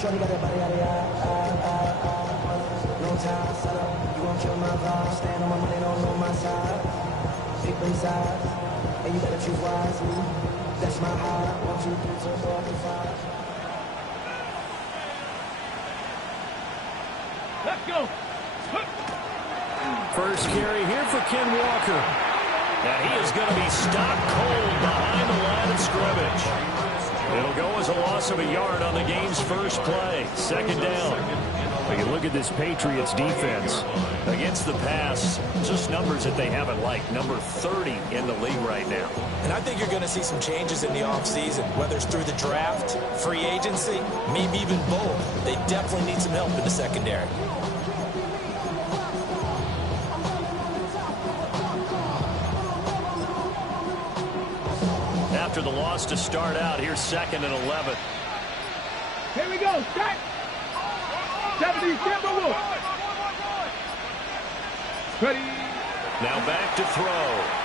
Shorty got that body out of no time, set up. You gon' kill my vibe. Stand on my money, don't know my side. Big them size, and you better choose wisely. That's my high. 1, 2, 3, 4, 5. Let's go. First carry here for Ken Walker. And he is going to be stopped cold behind the line of scrimmage. It'll go as a loss of a yard on the game's first play. Second down. When you look at this Patriots defense Against the pass, just numbers that they haven't liked. Number 30 in the league right now. And I think you're going to see some changes in the offseason, whether it's through the draft, free agency, maybe even both. They definitely need some help in the secondary. After the loss to start out, here's 2nd and 11. Here we go. Set. 70, Timberwolves. Ready. Now back to throw.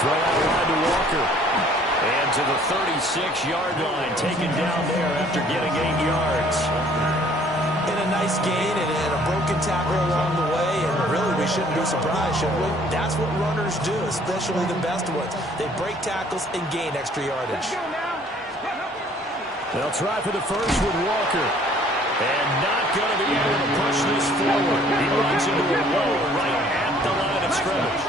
throw out wide to Walker. And to the 36-yard line, taken down there after getting 8 yards. In a nice gain and a broken tackle along the way, and really we shouldn't be surprised, should we? That's what runners do, especially the best ones. They break tackles and gain extra yardage. They'll try for the first with Walker. And not going to be able to push this forward. He runs into a wall right at the line of scrimmage.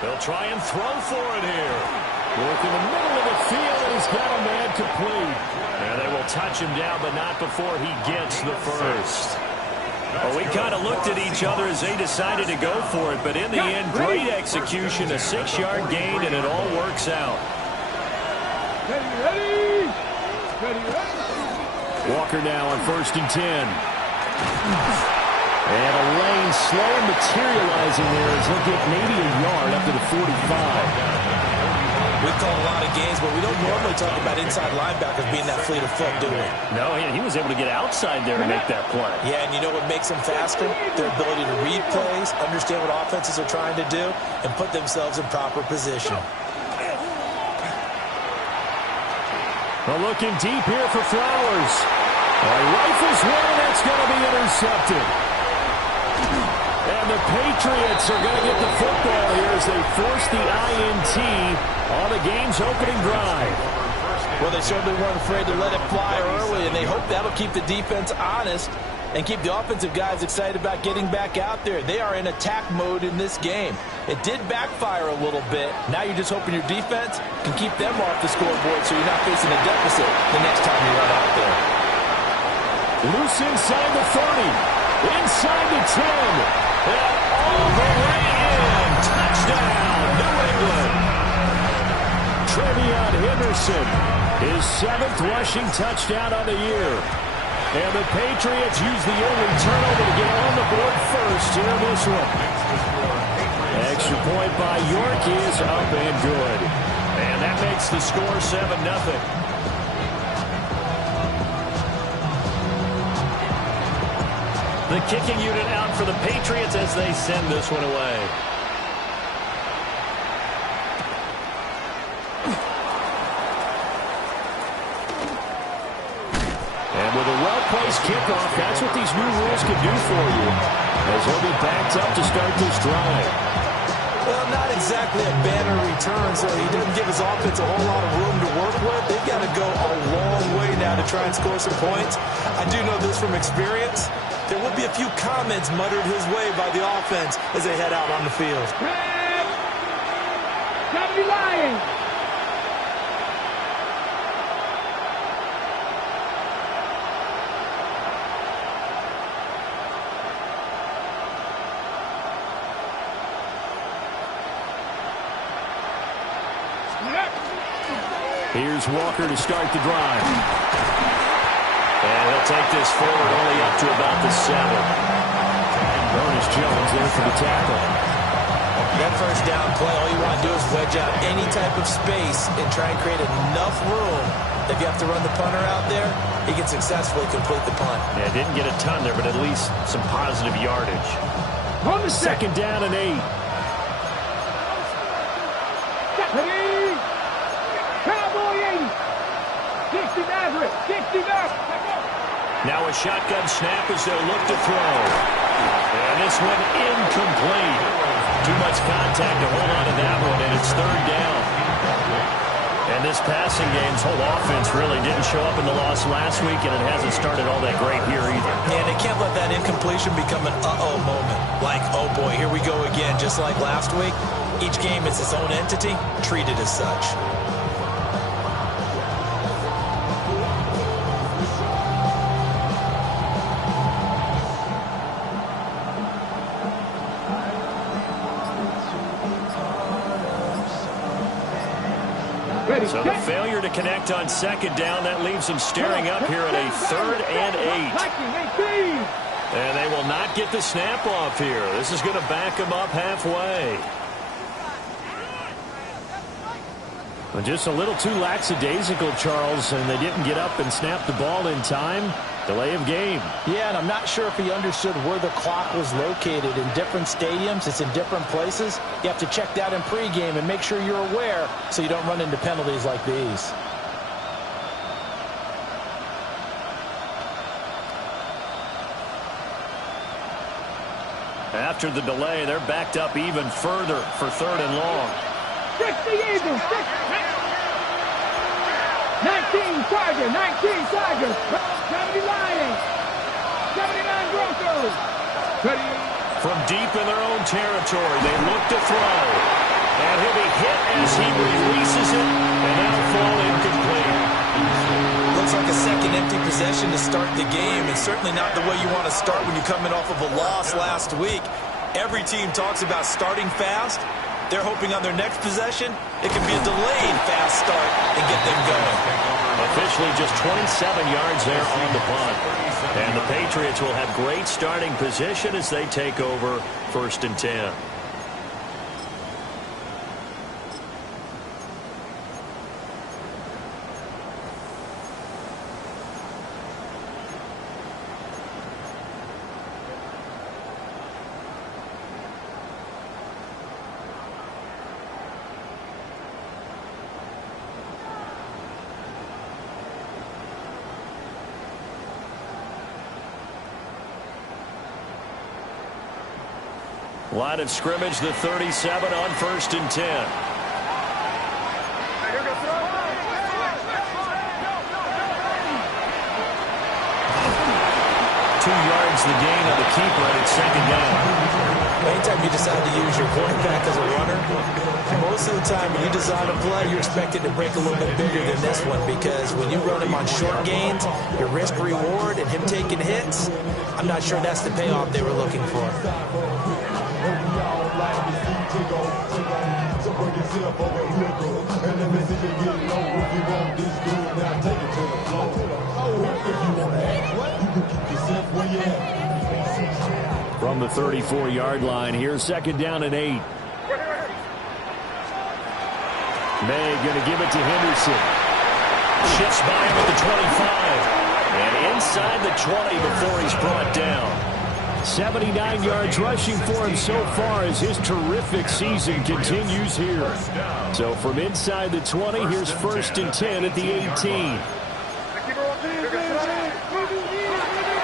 They'll try and throw for it here. Work in the middle of the field, and he's got a man complete. And they will touch him down, but not before he gets the first. Well, we kind of looked at each other as they decided to go for it, but in the end, great execution, a 6-yard gain, and it all works out. Ready. Walker now on 1st and 10. And a lane slow materializing there as he'll get maybe a yard up to the 45. We've called a lot of games, but we don't normally talk about inside linebackers being that fleet of foot, do we? No, he was able to get outside there and make that play. Yeah, and you know what makes them faster? Their ability to read plays, understand what offenses are trying to do, and put themselves in proper position. Well, looking deep here for Flowers. Rifles one, that's going to be intercepted. And the Patriots are going to get the football here as they force the INT on the game's opening drive. Well, they certainly weren't afraid to let it fly early, and they hope that'll keep the defense honest and keep the offensive guys excited about getting back out there. They are in attack mode in this game. It did backfire a little bit. Now you're just hoping your defense can keep them off the scoreboard so you're not facing a deficit the next time you run out there. Loose inside the 30. Inside the 10. And all the way in. Touchdown, New England. Trevion Henderson, his 7th rushing touchdown on the year. And the Patriots use the only turnover to get on the board first here in this one. Extra point by York is up and good. And that makes the score 7-0. The kicking unit out for the Patriots as they send this one away. And with a well-placed kickoff, that's what these new rules can do for you, as he'll be backed up to start this drive. Well, not exactly a banner return, so he doesn't give his offense a whole lot of room to work with. They've got to go a long way now to try and score some points. I do know this from experience. There will be a few comments muttered his way by the offense as they head out on the field. Gotta be lying. Here's Walker to start the drive. And he'll take this forward only up to about the 7. Ernest Jones there for the tackle. That first down play, all you want to do is wedge out any type of space and try and create enough room. If you have to run the punter out there, he can successfully complete the punt. Yeah, didn't get a ton there, but at least some positive yardage. On the 2nd down and 8. Ready. Nazareth. 60 yards. Now a shotgun snap as they'll look to throw. And this one incomplete. Too much contact to hold on to that one, and it's third down. And this passing game's whole offense really didn't show up in the loss last week, and it hasn't started all that great here either. Yeah, and they can't let that incompletion become an uh-oh moment. Like, oh boy, here we go again, just like last week. Each game is its own entity, treated as such. So the failure to connect on second down, that leaves them staring up here at a 3rd and 8. And they will not get the snap off here. This is going to back them up halfway. Well, just a little too lackadaisical, Charles, and they didn't get up and snap the ball in time. Delay of game. Yeah, and I'm not sure if he understood where the clock was located. In different stadiums, it's in different places. You have to check that in pregame and make sure you're aware so you don't run into penalties like these. After the delay, they're backed up even further for 3rd and long. 60 Eagles. 19 Chargers. 19 Chargers. 70 Lions. 79 Broncos. From deep in their own territory, they look to throw. And he'll be hit as he releases it, and that'll fall incomplete. Looks like a second empty possession to start the game, and certainly not the way you want to start when you're coming off of a loss last week. Every team talks about starting fast. They're hoping on their next possession, it can be a delayed fast start and get them going. Officially just 27 yards there on the punt. And the Patriots will have great starting position as they take over 1st and 10. Line of scrimmage, the 37 on 1st and 10. 2 yards the gain on the keeper, and it's 2nd down. Anytime you decide to use your quarterback as a runner, most of the time when you design a play, you're expected to break a little bit bigger than this one, because when you run him on short gains, your risk reward and him taking hits, I'm not sure that's the payoff they were looking for. From the 34-yard line here, 2nd down and 8. May going to give it to Henderson. Shifts by him at the 25. And inside the 20 before he's brought down. 79 yards rushing for him so far as his terrific season continues here. So from inside the 20, here's 1st and 10 at the 18. And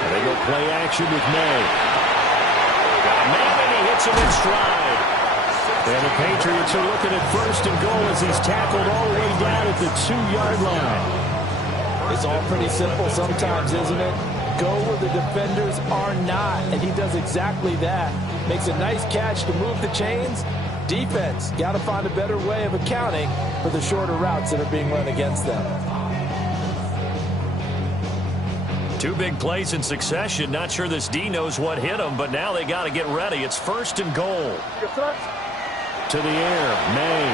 they go play action with May. Got a man, and he hits him in stride. And the Patriots are looking at 1st and goal as he's tackled all the way down at the 2-yard line. It's all pretty simple sometimes, isn't it? Go where the defenders are not, and he does exactly that. Makes a nice catch to move the chains. Defense got to find a better way of accounting for the shorter routes that are being run against them. 2 big plays in succession. Not sure this D knows what hit him, but now they got to get ready. It's 1st and goal. To the air, May.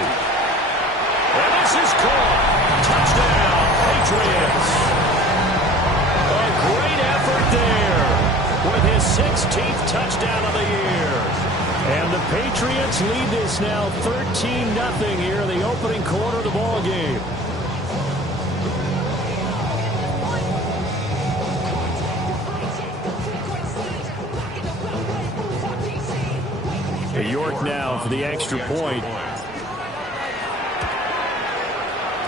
And this is caught. Touchdown, Patriots. A great effort there with his 16th touchdown of the year. And the Patriots lead this now 13-0 here in the opening quarter of the ball game. York now for the extra point.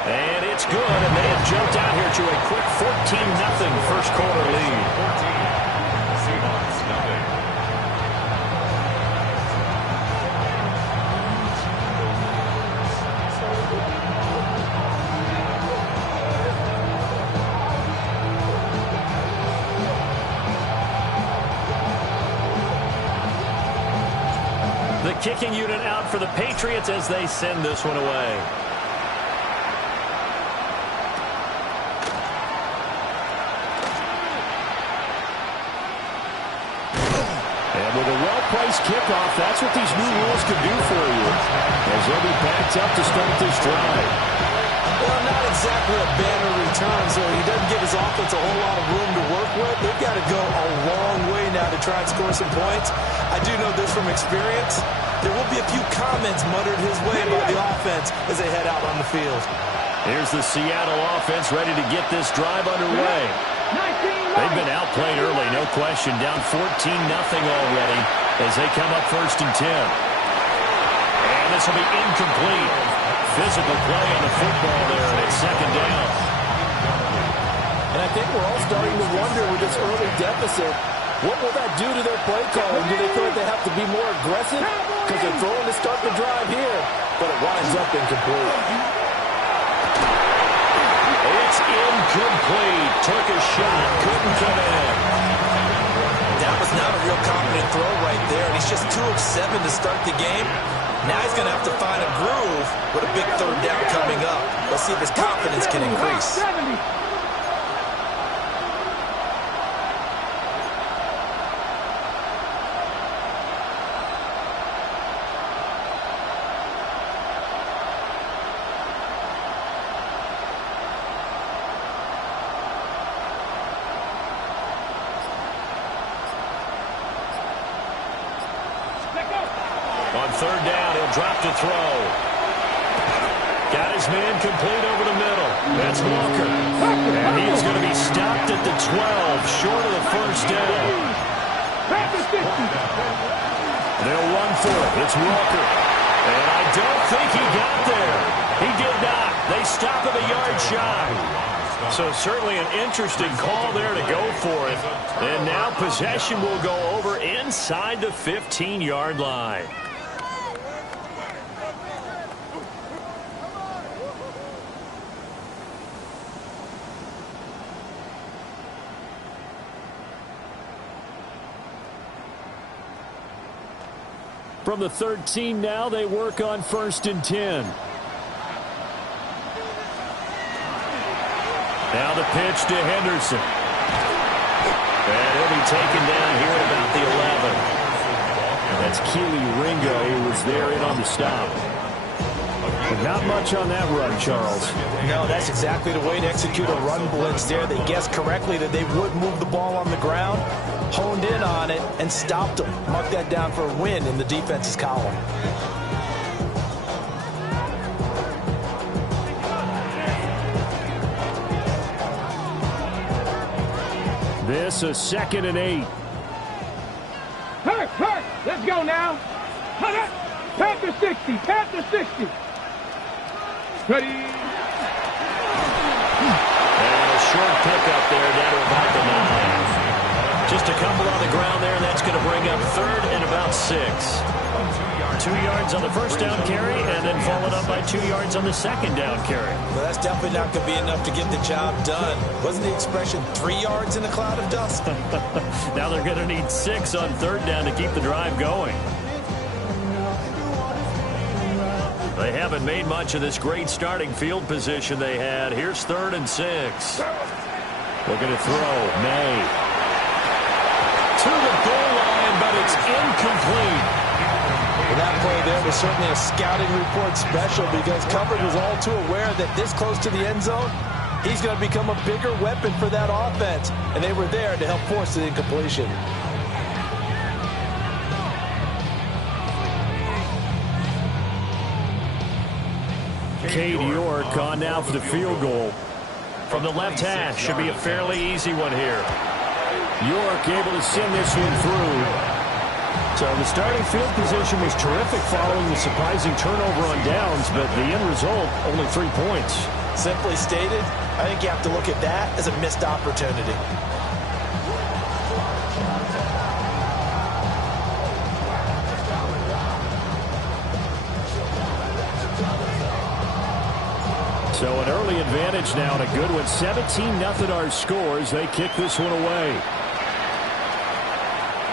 And it's good, and they jumped out here to a quick 14-0 first quarter lead. The kicking unit out for the Patriots as they send this one away. And with a well-placed kickoff, that's what these new rules can do for you. As they'll be backed up to start this drive. Well, not exactly a banner return, so he doesn't give his offense a whole lot of room to work with. They've got to go a long way now to try and score some points. I do know this from experience. There will be a few comments muttered his way about the offense as they head out on the field. Here's the Seattle offense ready to get this drive underway. They've been outplayed early, no question. Down 14-0 already as they come up 1st and 10. And this will be incomplete. Physical play on the football there, and it's 2nd down. And I think we're all starting to wonder with this early deficit, what will that do to their play calling? Do they feel like they have to be more aggressive? Because they're throwing to start the drive here, but it winds up incomplete. It's incomplete. Took a shot, couldn't come in. That was not a real confident throw right there, and he's just 2 of 7 to start the game. Now he's going to have to find a groove with a big 3rd down coming up. Let's see if his confidence can increase. On 3rd down, he'll drop to throw. Got his man complete over the middle. That's Walker. And he is going to be stopped at the 12, short of the 1st down. They'll run for it. It's Walker. And I don't think he got there. He did not. They stop him a yard shy. So certainly an interesting call there to go for it. And now possession will go over inside the 15-yard line. From the 13 now, they work on 1st and 10. Now the pitch to Henderson. And he'll be taken down here at about the 11. That's Keely Ringo who was there in on the stop. But not much on that run, Charles. No, that's exactly the way to execute a run blitz there. They guessed correctly that they would move the ball on the ground, honed in on it, and stopped them. Mark that down for a win in the defense's column. This a 2nd and 8. Hurt! Let's go now. Panther 60. Panther 60. Ready. And a short pickup there down to about the 9. Just a couple on the ground there, and that's going to bring up 3rd and about 6. 2 yards on the 1st down carry, and then followed up by 2 yards on the 2nd down carry. Well, that's definitely not going to be enough to get the job done. Wasn't the expression 3 yards in a cloud of dust? Now they're going to need 6 on 3rd down to keep the drive going. They haven't made much of this great starting field position they had. Here's 3rd and 6. Looking to throw. May. To the goal line, but it's incomplete. Well, that play there was certainly a scouting report special because Covered was all too aware that this close to the end zone, he's going to become a bigger weapon for that offense. And they were there to help force the incompletion. Cade York on now for the field goal. From the left hash, should be a fairly easy one here. York able to send this one through. So the starting field position was terrific following the surprising turnover on downs, but the end result, only 3 points. Simply stated, I think you have to look at that as a missed opportunity. So an early advantage now, and a good one. 17-0 our scores. They kick this one away.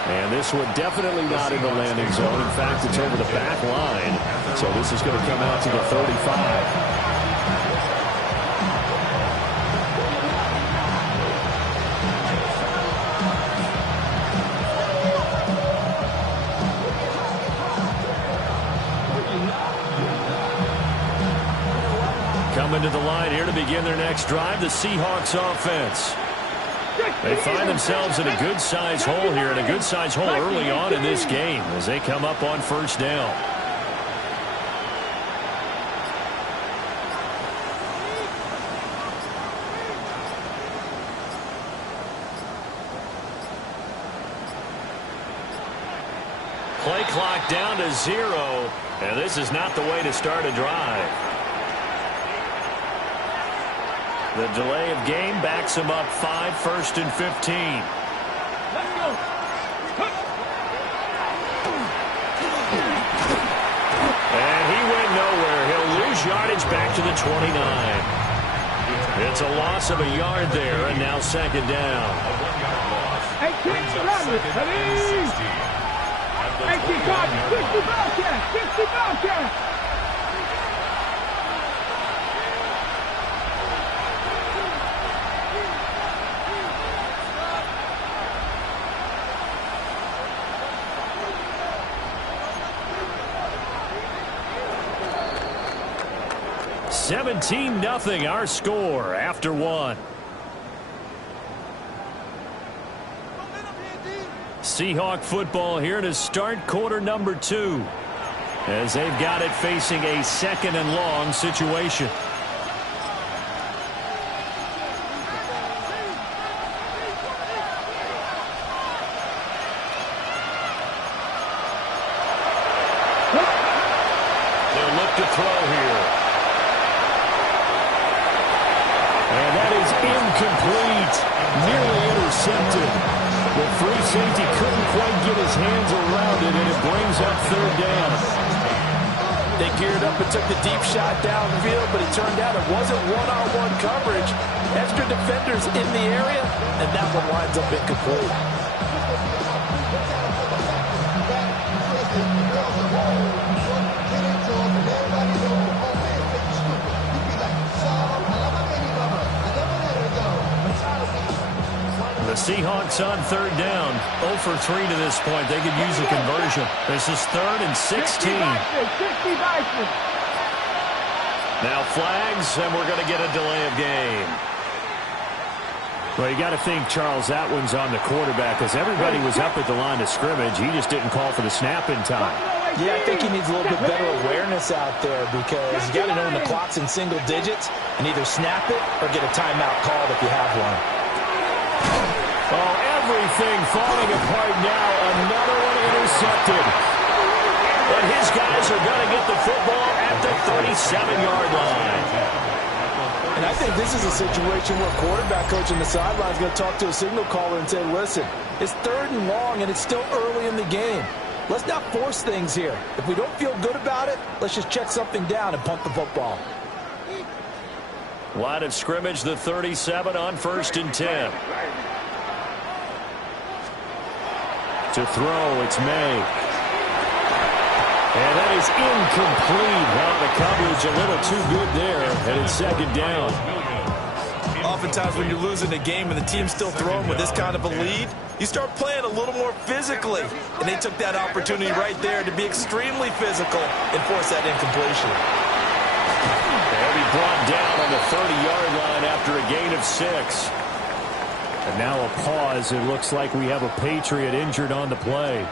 And this one definitely not in the landing zone. In fact, it's over the back line. So this is going to come out to the 35. Coming to the line here to begin their next drive, the Seahawks offense. They find themselves in a good-sized hole here, and a good-sized hole early on in this game as they come up on first down. Play clock down to 0, and this is not the way to start a drive. The delay of game backs him up 5, 1st and 15. Let's go. And he went nowhere. He'll lose yardage back to the 29. It's a loss of a yard there, and now second down. 18 runners. 18 cards. 60 Bobcats. 60 Bobcats. $17-0 our score after one. Seahawk football here to start quarter number 2 as they've got it facing a 2nd and long situation. They'll look to throw here. And that is incomplete. Nearly intercepted. The free safety couldn't quite get his hands around it, and it brings up third down. They geared up and took the deep shot downfield, but it turned out it wasn't one-on-one coverage. Extra defenders in the area, and that one winds up incomplete. The Seahawks on third down. 0 for 3 to this point. They could use a conversion. This is 3rd and 16. Now flags, and we're going to get a delay of game. Well, you got to think, Charles, that one's on the quarterback because everybody was up at the line of scrimmage. He just didn't call for the snap in time. Yeah, I think he needs a little bit better awareness out there because you got to know when the clock's in single digits and either snap it or get a timeout called if you have one. Oh, everything falling apart now. Another one intercepted. But his guys are going to get the football at the 37-yard line. And I think this is a situation where quarterback coach on the sideline is going to talk to a signal caller and say, listen, it's 3rd and long and it's still early in the game. Let's not force things here. If we don't feel good about it, let's just check something down and punt the football. Line of scrimmage, the 37 on 1st and 10. To throw, it's May. And that is incomplete. Well, the coverage a little too good there, and it's second down. Oftentimes when you're losing a game and the team's still throwing with this kind of a lead, you start playing a little more physically. And they took that opportunity right there to be extremely physical and force that incompletion. They'll be brought down on the 30-yard line after a gain of 6. And now a pause. It looks like we have a Patriot injured on the play.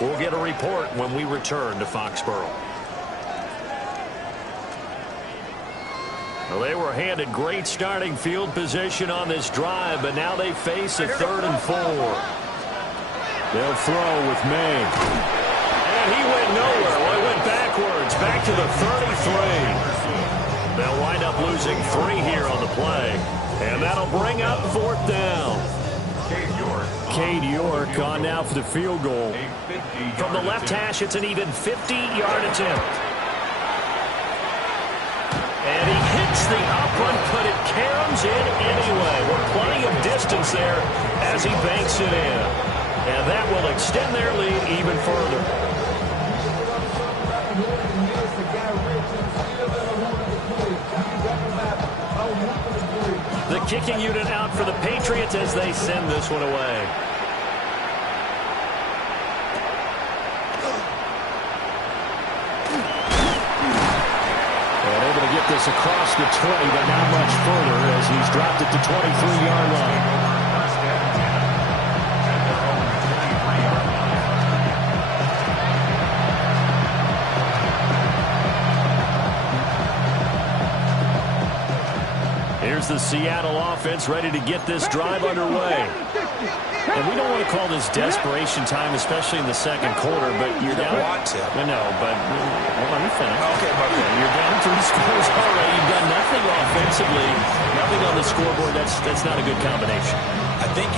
We'll get a report when we return to Foxborough. Well, they were handed great starting field position on this drive, but now they face a 3rd and 4. They'll throw with May. And he went nowhere. Well, he went backwards, back to the 33. They'll wind up losing 3 here on the play. And that'll bring up 4th down. Cade York on now for the field goal. From the left hash, it's an even 50-yard attempt. And he hits the up one, but it caroms in anyway. With plenty of distance there as he banks it in. And that will extend their lead even further. The kicking unit out for the Patriots as they send this one away. And able to get this across the 20, but not much further as he's dropped it to 23-yard line. Here's the Seattle offense ready to get this drive underway. And we don't want to call this desperation time, especially in the second quarter, but you're down. I know, but well, let me finish. Okay. You're down 3 scores already. You've done nothing offensively, nothing on the scoreboard. That's not a good combination. I think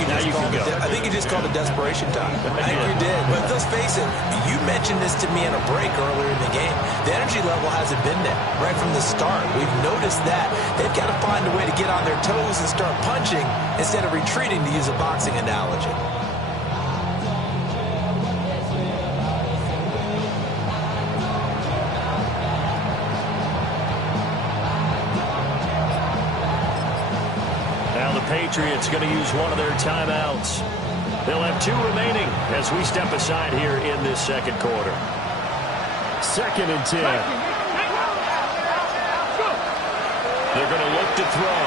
you just called it desperation time. I think you did. But let's face it, you mentioned this to me in a break earlier in the game. The energy level hasn't been there right from the start. We've noticed that. They've got to find a way to get on their toes and start punching instead of retreating, to use a boxing analogy. Patriots going to use one of their timeouts. They'll have 2 remaining as we step aside here in this second quarter. 2nd and 10. They're going to look to throw.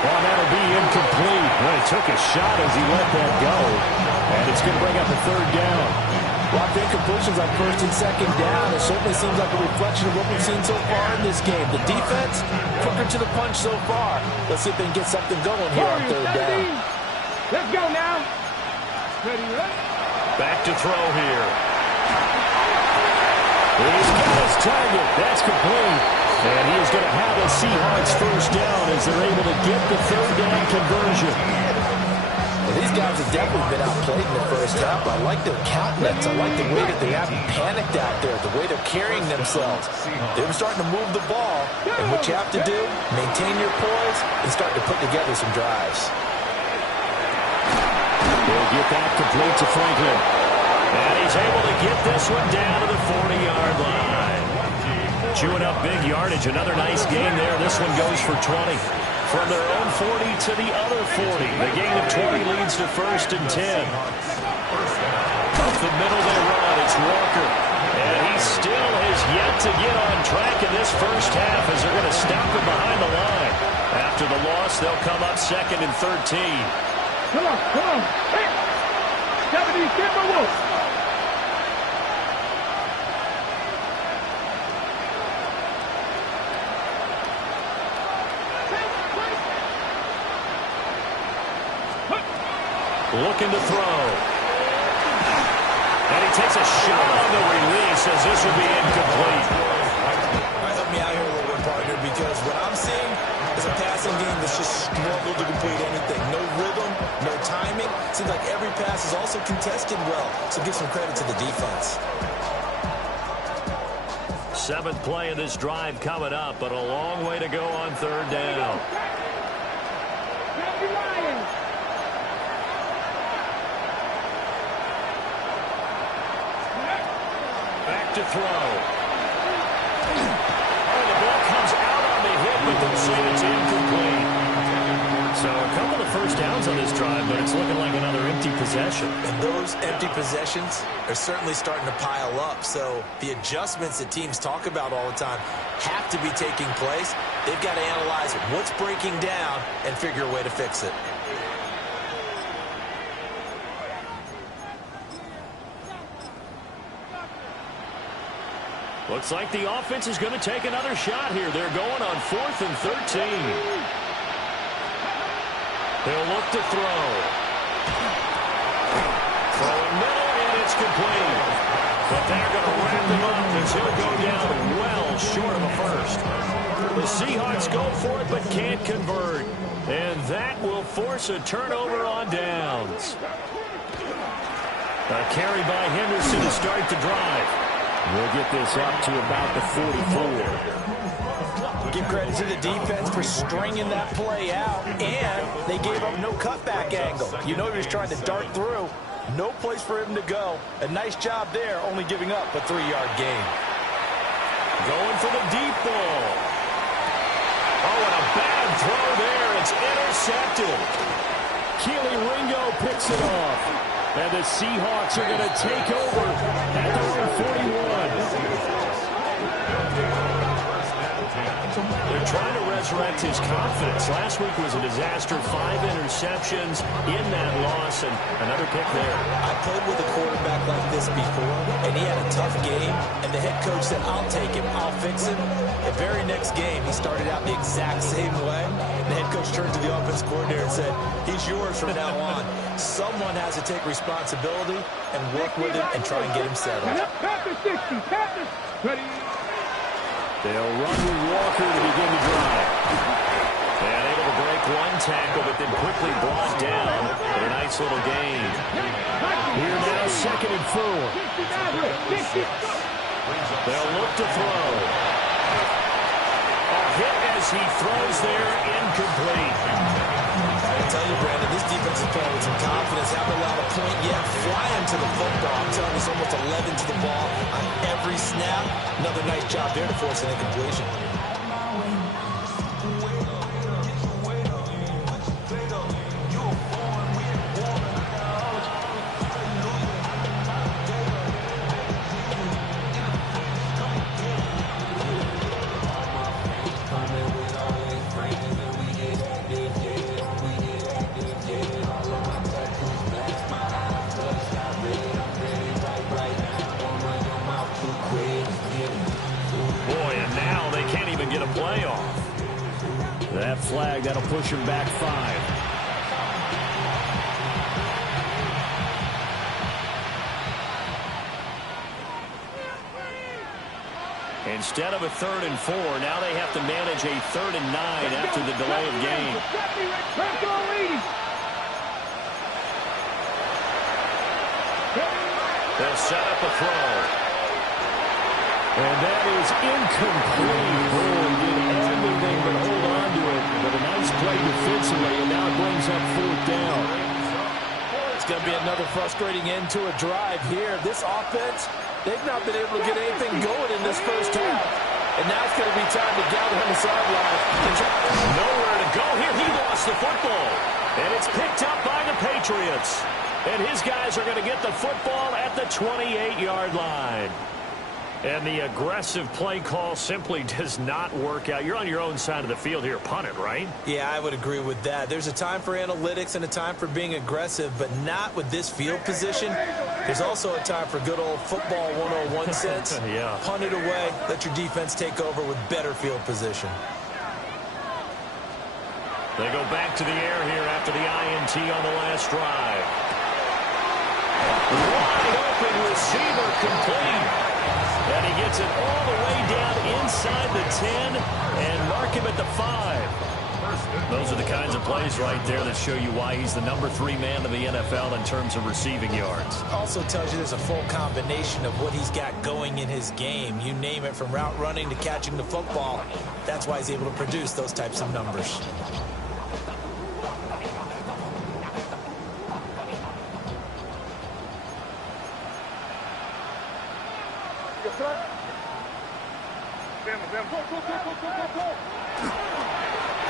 Well, that'll be incomplete. Well, he took a shot as he let that go. And it's going to bring up a 3rd down. Locked in completions on 1st and 2nd down. It certainly seems like a reflection of what we've seen so far in this game. The defense, quicker to the punch so far. Let's see if they can get something going here on 3rd down. Let's go now. Ready, right? Back to throw here. He's got his target. That's complete. And he is going to have the Seahawks 1st down as they're able to get the 3rd down conversion. Well, these guys have definitely been outplayed in the first half. I like their countenance. I like the way that they haven't panicked out there, the way they're carrying themselves. They're starting to move the ball. And what you have to do, maintain your poise and start to put together some drives. They'll get that complete to Franklin. And he's able to get this one down to the 40-yard line. Chewing up big yardage. Another nice gain there. This one goes for 20. From their own 40 to the other 40. The gain of 20 leads to 1st and 10. Up the middle they run. It's Walker. And he still has yet to get on track in this first half as they're going to stop him behind the line. After the loss, they'll come up 2nd and 13. Come on. Hey, 70 Timberwolves. Looking to throw. And he takes a shot on the release as this will be incomplete. All right, help me out here a little bit, partner, because what I'm seeing is a passing game that's just struggled to complete anything. No rhythm, no timing. Seems like every pass is also contested well, so give some credit to the defense. 7th play of this drive coming up, but a long way to go on 3rd down. To throw. Oh, the ball comes out on the hit, but they'll say it's incomplete. So a couple of 1st downs on this drive, but it's looking like another empty possession. And those empty possessions are certainly starting to pile up. So the adjustments that teams talk about all the time have to be taking place. They've got to analyze what's breaking down and figure a way to fix it. Looks like the offense is going to take another shot here. They're going on 4th and 13. They'll look to throw. Throwing middle, and it's complete. But they're going to wrap him up as he'll go down well short of a first. The Seahawks go for it but can't convert. And that will force a turnover on downs. A carry by Henderson to start the drive. We'll get this up to about the 44. Give credit to the defense for stringing that play out, and they gave up no cutback angle. You know he was trying to dart through. No place for him to go. A nice job there, only giving up a 3-yard gain. Going for the deep ball. Oh, and a bad throw there. It's intercepted. Keely Ringo picks it off. And the Seahawks are going to take over at their own 41. They're trying to resurrect his confidence. Last week was a disaster. 5 interceptions in that loss, and another pick there. I played with a quarterback like this before, and he had a tough game, and the head coach said, I'll take him, I'll fix him. The very next game, he started out the exact same way. The head coach turned to the offense coordinator and said, he's yours from now on. Someone has to take responsibility and work with him and try and get him settled. Panther 60, Panther, ready. They'll run with Walker to begin the drive. And able to break one tackle, but then quickly brought down for a nice little gain. Here now, 2nd and 4. They'll look to throw. A hit as he throws there, incomplete. I tell you, Brandon, this defense is playing with some confidence. Haven't allowed a point yet. Flying to the football. I'm telling you, it's almost 11 to the ball on every snap. Another nice job there to force an incompletion. That flag, that'll push him back 5. Instead of a 3rd and 4, now they have to manage a 3rd and 9 after the delay of game. They'll set up a throw. And that is incomplete. Boy, did everything but hold on to it. But a nice play defensively, and now it brings up 4th down. It's going to be another frustrating end to a drive here. This offense, they've not been able to get anything going in this first half. And now it's going to be time to gather on the sidelines. Nowhere to go here. He lost the football. And it's picked up by the Patriots. And his guys are going to get the football at the 28-yard line. And the aggressive play call simply does not work out. You're on your own side of the field here. Punt it, right? Yeah, I would agree with that. There's a time for analytics and a time for being aggressive, but not with this field position. There's also a time for good old football 101 sense. Yeah. Punt it away. Let your defense take over with better field position. They go back to the air here after the INT on the last drive. Wide open receiver complete. And he gets it all the way down inside the 10 and mark him at the 5. Those are the kinds of plays right there that show you why he's the number 3 man in the NFL in terms of receiving yards. Also tells you there's a full combination of what he's got going in his game. You name it, from route running to catching the football. That's why he's able to produce those types of numbers.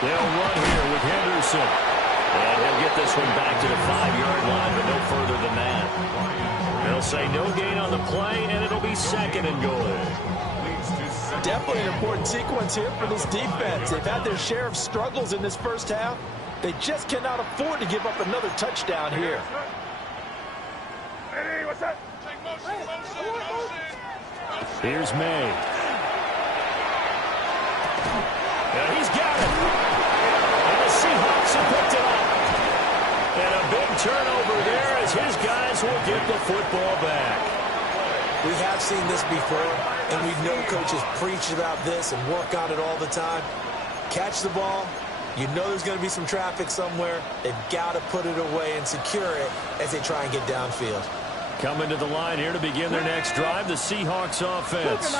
They'll run here with Henderson. And he'll get this one back to the 5-yard line, but no further than that. They'll say no gain on the play, and it'll be 2nd and goal. Definitely an important sequence here for this defense. They've had their share of struggles in this first half. They just cannot afford to give up another touchdown here. Hey, what's that? Here's May. And he's got it. And the Seahawks have picked it up. And a big turnover there as his guys will get the football back. We have seen this before, and we know coaches preach about this and work on it all the time. Catch the ball. You know there's going to be some traffic somewhere. They've got to put it away and secure it as they try and get downfield. Coming to the line here to begin their next drive, the Seahawks offense.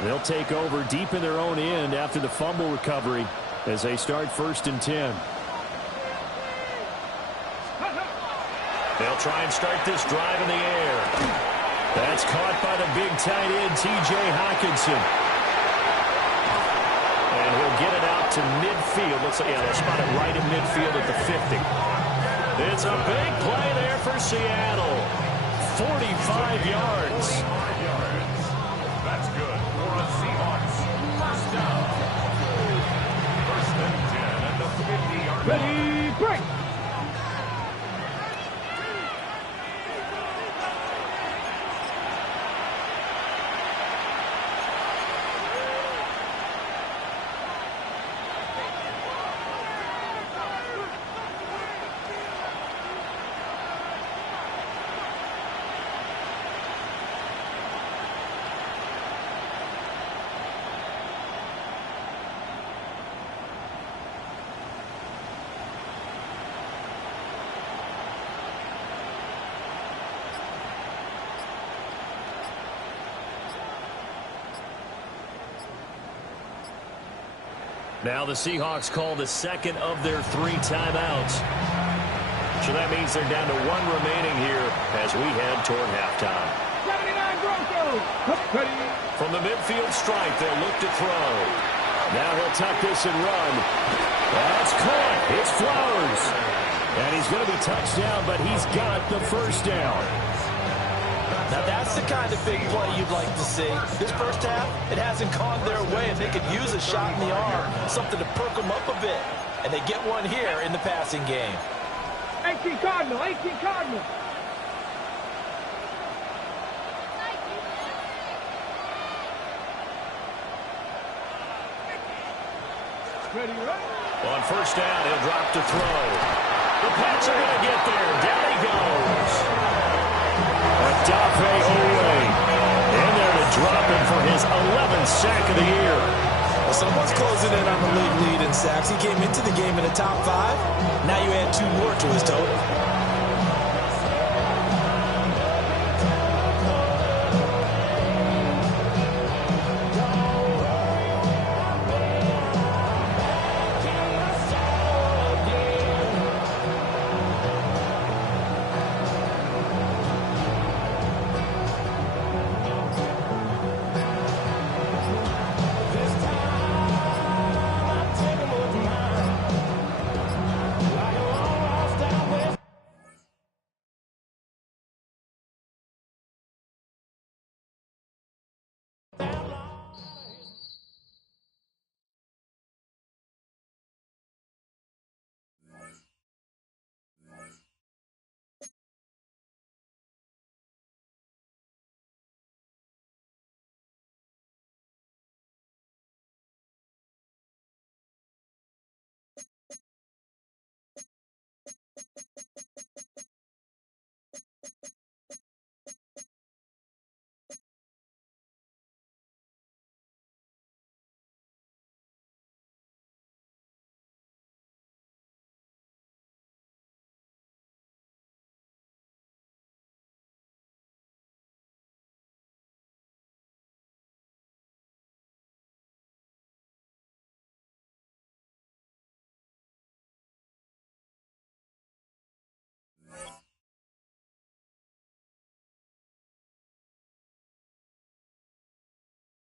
They'll take over deep in their own end after the fumble recovery as they start 1st and 10. They'll try and start this drive in the air. That's caught by the big tight end, T.J. Hockenson. And he'll get it out to midfield. Looks like, they'll spot it right in midfield at the 50. It's a big play there for Seattle. 45 yards. That's good for a Seahawks. First down. 1st and 10 at the 50-yard line. Ready, break. Now the Seahawks call the second of their 3 timeouts. So that means they're down to 1 remaining here as we head toward halftime. 79 Broncos. Ready. From the midfield stripe, they'll look to throw. Now he'll tuck this and run. That's caught. It's Flowers. And he's going to be touched down, but he's got the first down. Now, that's the kind of big play you'd like to see. This first half, it hasn't gone their way, and they could use a shot in the arm, something to perk them up a bit. And they get one here in the passing game. 18 Cardinal, 18 Cardinal. Ready, right? On first down, he'll drop to throw. The Pats are going to get there. Down he goes. Odafe Oweh in there to drop him for his 11th sack of the year. Well, someone's closing in on the league lead in sacks. He came into the game in the top 5. Now you add 2 more to his total.